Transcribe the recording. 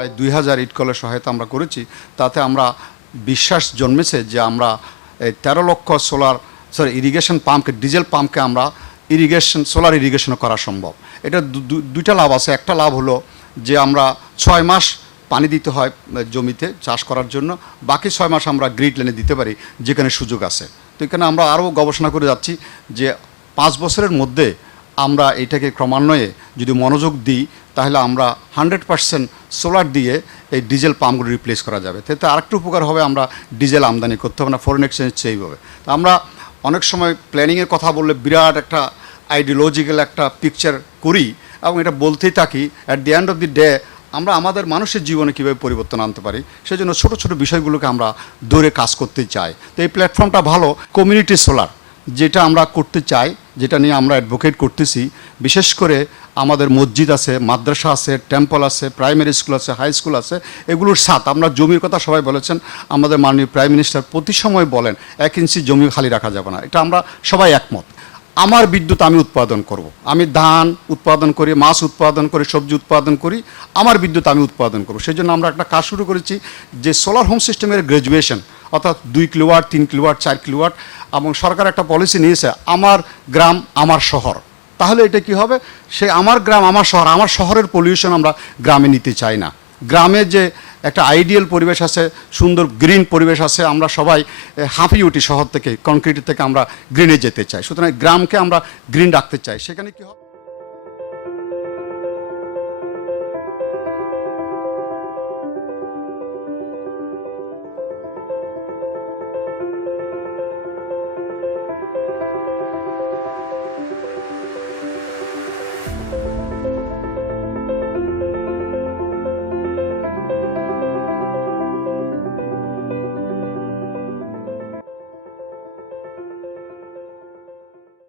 প্রায় 2000 ইটকলের সহায়তা আমরা করেছি। তাতে আমরা বিশ্বাস জন্মেছে যে আমরা 13 লক্ষ ইরিগেশন পাম্পকে, ডিজেল পাম্পকে আমরা সোলার ইরিগেশনও করা সম্ভব। এটা দুইটা লাভ আছে। একটা লাভ হলো যে আমরা 6 মাস পানি দিতে হয় জমিতে চাষ করার জন্য, বাকি 6 মাস আমরা গ্রিড লাইনে দিতে পারি যেখানে সুযোগ আছে। তো এখানে আমরা আরও গবেষণা করে যাচ্ছি যে 5 বছরের মধ্যে আমরা এটাকে ক্রমান্বয়ে যদি মনোযোগ দিই তাহলে আমরা 100% সোলার দিয়ে এই ডিজেল পাম্পগুলো রিপ্লেস করা যাবে। তাতে আরেকটু উপকার হবে, আমরা ডিজেল আমদানি করতে হবে না, ফরেন এক্সচেঞ্জ সেইভাবে। তো আমরা অনেক সময় প্ল্যানিংয়ের কথা বললে বিরাট একটা আইডিওলজিক্যাল একটা পিকচার করি এবং এটা বলতেই থাকি। At the end of the day আমরা আমাদের মানুষের জীবনে কীভাবে পরিবর্তন আনতে পারি সেই জন্য ছোটো ছোটো বিষয়গুলোকে আমরা দৌড়ে কাজ করতে চাই। তো এই প্ল্যাটফর্মটা ভালো। কমিউনিটি সোলার যেটা আমরা করতে চাই, যেটা নিয়ে আমরা অ্যাডভোকেট করতেছি, বিশেষ করে আমাদের মসজিদ আছে, মাদ্রাসা আছে, টেম্পল আছে, প্রাইমারি স্কুল আছে, হাই স্কুল আছে, এগুলোর সাথ আমরা জমির কথা সবাই বলেছেন। আমাদের মাননীয় প্রাইম মিনিস্টার প্রতি সময় বলেন 1 ইঞ্চি জমি খালি রাখা যাবে না। এটা আমরা সবাই একমত। আমার বিদ্যুৎ আমি উৎপাদন করব। আমি ধান উৎপাদন করি, মাছ উৎপাদন করি, সবজি উৎপাদন করি, আমার বিদ্যুৎ আমি উৎপাদন করব। সেই জন্য আমরা একটা কাজ শুরু করেছি যে সোলার হোম সিস্টেমের গ্র্যাজুয়েশন, অর্থাৎ 2 কিলোওয়াট, 3 কিলোওয়াট, 4 কিলোওয়াট, এবং সরকার একটা পলিসি নিয়েছে আমার গ্রাম আমার শহর। তাহলে এটা কি হবে, সে আমার গ্রাম আমার শহর, আমার শহরের পলিউশন আমরা গ্রামে নিতে চাই না। গ্রামে যে একটা আইডিয়াল পরিবেশ আছে, সুন্দর গ্রিন পরিবেশ আছে, আমরা সবাই হাঁপিয়ে উঠি শহর থেকে, কনক্রিট থেকে আমরা গ্রিনে যেতে চাই। সুতরাং গ্রামকে আমরা গ্রিন রাখতে চাই। সেখানে কি হবে।